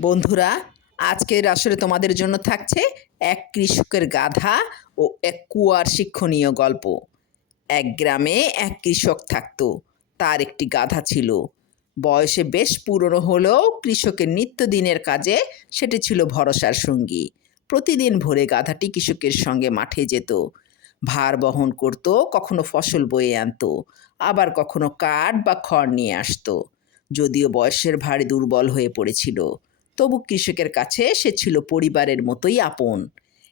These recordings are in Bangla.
বন্ধুরা আজকের আসরে তোমাদের জন্য থাকছে এক কৃষকের গাধা ও এক কুয়ার শিক্ষণীয় গল্প। এক গ্রামে এক কৃষক থাকতো, তার একটি গাধা ছিল। বয়সে বেশ পুরনো হলেও কৃষকের নিত্যদিনের কাজে সেটি ছিল ভরসার সঙ্গী। প্রতিদিন ভোরে গাধাটি কৃষকের সঙ্গে মাঠে যেত। ভার বহন করত, কখনো ফসল বয়ে আনতো, আবার কখনো কাঠ বা খড় নিয়ে আসতো। যদিও বয়সের ভারে দুর্বল হয়ে পড়েছিল তবু কৃষকের কাছে সে ছিল পরিবারের মতোই আপন।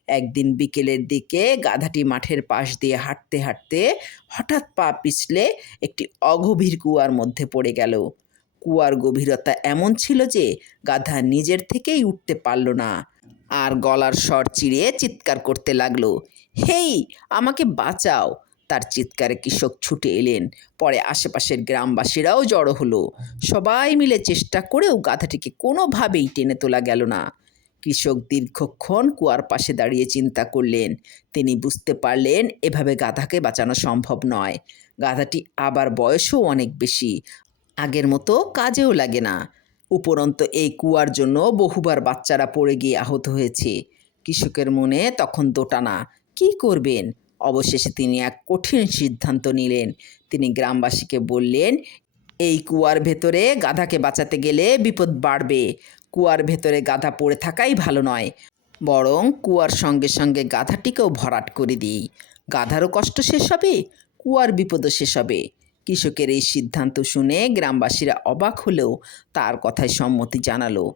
একদিন বিকেলের দিকে গাধাটি মাঠের পাশ দিয়ে হাঁটতে হাঁটতে হঠাৎ পা পিছলে একটি অগভীর কুয়ার মধ্যে পড়ে গেল। কুয়ার গভীরতা এমন ছিল যে গাধা নিজের থেকেই উঠতে পারল না। আর গলার স্বর চিড়িয়ে চিৎকার করতে লাগল, হেই, আমাকে বাঁচাও। তার চিৎকারে কৃষক ছুটে এলেন। পরে আশেপাশের গ্রামবাসীরাও জড়ো হলো। সবাই মিলে চেষ্টা করেও গাধাটিকে কোনোভাবেই টেনে তোলা গেল না। কৃষক দীর্ঘক্ষণ কুয়ার পাশে দাঁড়িয়ে চিন্তা করলেন। তিনি বুঝতে পারলেন, এভাবে গাধাকে বাঁচানো সম্ভব নয়। গাধাটি আবার বয়সও অনেক বেশি। আগের মতো কাজেও লাগে না। উপরন্ত এই কুয়ার জন্য বহুবার বাচ্চারা পড়ে গিয়ে আহত হয়েছে। কৃষকের মনে তখন দোটানা, কী করবেন? অবশেষে তিনি এক কঠিন সিদ্ধান্ত নিলেন। তিনি গ্রামবাসীকে বললেন, এই কুয়ার ভেতরে গাধাকে বাঁচাতে গেলে বিপদ বাড়বে। কুয়ার ভেতরে গাধা পড়ে থাকাই ভালো নয়। বরং কুয়ার সঙ্গে সঙ্গে গাধাটিকেও ভরাট করে দিই। গাধারও কষ্ট শেষ হবে, কুয়ার বিপদও শেষ হবে। কৃষকের এই সিদ্ধান্ত শুনে গ্রামবাসীরা অবাক হলেও তার কথায় সম্মতি জানালো।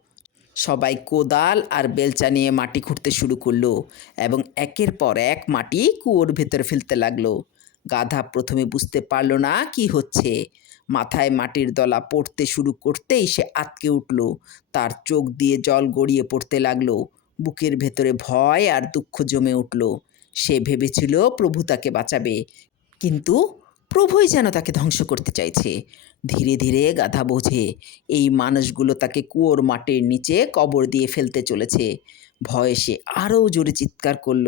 সবাই কোদাল আর বেলচা নিয়ে মাটি খুঁড়তে শুরু করল এবং একের পর এক মাটি কুয়োর ভেতরে ফেলতে লাগল। গাধা প্রথমে বুঝতে পারল না কি হচ্ছে। মাথায় মাটির দলা পড়তে শুরু করতেই সে আটকে উঠল। তার চোখ দিয়ে জল গড়িয়ে পড়তে লাগল। বুকের ভেতরে ভয় আর দুঃখ জমে উঠল। সে ভেবেছিল প্রভু তাকে বাঁচাবে। কিন্তু প্রভুই যেন তাকে ধ্বংস করতে চাইছে। ধীরে ধীরে গাধা বোঝে, এই মানুষগুলো তাকে কুয়োর মাটির নিচে কবর দিয়ে ফেলতে চলেছে। ভয়ে সে আরও জোরে চিৎকার করল,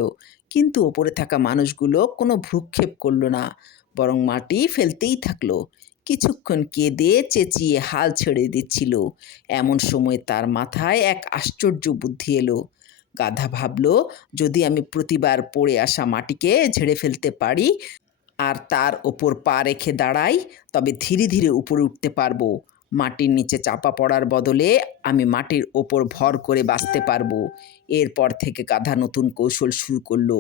কিন্তু ওপরে থাকা মানুষগুলো কোনো ভ্রুক্ষেপ করল না, বরং মাটি ফেলতেই থাকল। কিছুক্ষণ কেঁদে চেঁচিয়ে হাল ছেড়ে দিচ্ছিল। এমন সময় তার মাথায় এক আশ্চর্য বুদ্ধি এলো। গাধা ভাবল, যদি আমি প্রতিবার পড়ে আসা মাটিকে ঝেড়ে ফেলতে পারি আর তার ওপর পা রেখে দাঁড়াই, তবে ধীরে ধীরে উপরে উঠতে পারব। মাটির নিচে চাপা পড়ার বদলে আমি মাটির ওপর ভর করে বাঁচতে পারব। এরপর থেকে গাধা নতুন কৌশল শুরু করল।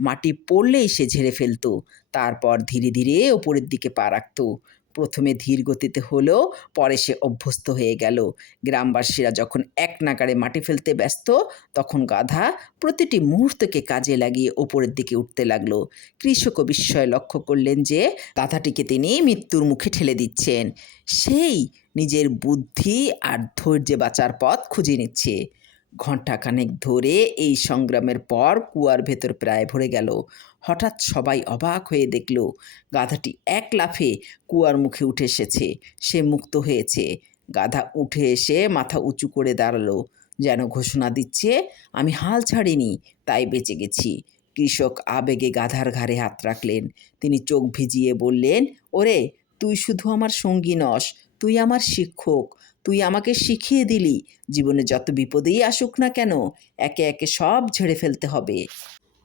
মাটি পড়লেই সে ঝেড়ে ফেলতো, তারপর ধীরে ধীরে ওপরের দিকে পা রাখতো। প্রথমে ধীর গতিতে হলেও পরে সে অভ্যস্ত হয়ে গেল। গ্রামবাসীরা যখন এক নাগাড়ে মাটি ফেলতে ব্যস্ত, তখন গাধা প্রতিটি মুহূর্তকে কাজে লাগিয়ে ওপরের দিকে উঠতে লাগল। কৃষকও বিস্ময় লক্ষ্য করলেন যে, গাধাটিকে তিনি মৃত্যুর মুখে ঠেলে দিচ্ছেন। সেই নিজের বুদ্ধি আর ধৈর্যে বাঁচার পথ খুঁজে নিচ্ছে। ঘণ্টাখানেক ধরে এই সংগ্রামের পর কুয়ার ভেতর প্রায় ভরে গেল। হঠাৎ সবাই অবাক হয়ে দেখল, গাধাটি এক লাফে কুয়ার মুখে উঠে এসেছে। সে মুক্ত হয়েছে। গাধা উঠে এসে মাথা উঁচু করে দাঁড়াল। যেন ঘোষণা দিচ্ছে, আমি হাল ছাড়িনি, তাই বেঁচে গেছি। কৃষক আবেগে গাধার ঘাড়ে হাত রাখলেন। তিনি চোখ ভিজিয়ে বললেন, ওরে, তুই শুধু আমার সঙ্গী নস, তুই আমার শিক্ষক। তুই আমাকে শিখিয়ে দিলি, জীবনে যত বিপদেই আসুক না কেন, একে একে সব ঝেড়ে ফেলতে হবে।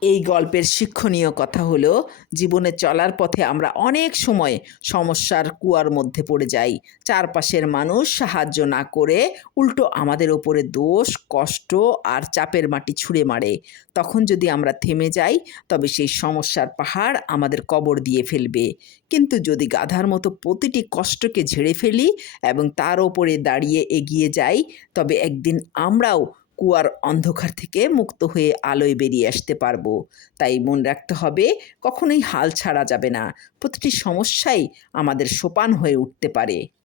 এই গল্পের শিক্ষণীয় কথা হলো, জীবনে চলার পথে আমরা অনেক সময় সমস্যার কুয়ার মধ্যে পড়ে যাই। চারপাশের মানুষ সাহায্য না করে উল্টো আমাদের ওপরে দোষ, কষ্ট আর চাপের মাটি ছুঁড়ে মারে। তখন যদি আমরা থেমে যাই, তবে সেই সমস্যার পাহাড় আমাদের কবর দিয়ে ফেলবে। কিন্তু যদি গাধার মতো প্রতিটি কষ্টকে ঝেড়ে ফেলি এবং তার ওপরে দাঁড়িয়ে এগিয়ে যাই, তবে একদিন আমরাও কুয়ার অন্ধকার থেকে মুক্ত হয়ে আলোয় বেরিয়ে আসতে পারব। তাই মনে রাখতে হবে, কখনোই হাল ছাড়া যাবে না। প্রতিটি সমস্যাই আমাদের সোপান হয়ে উঠতে পারে।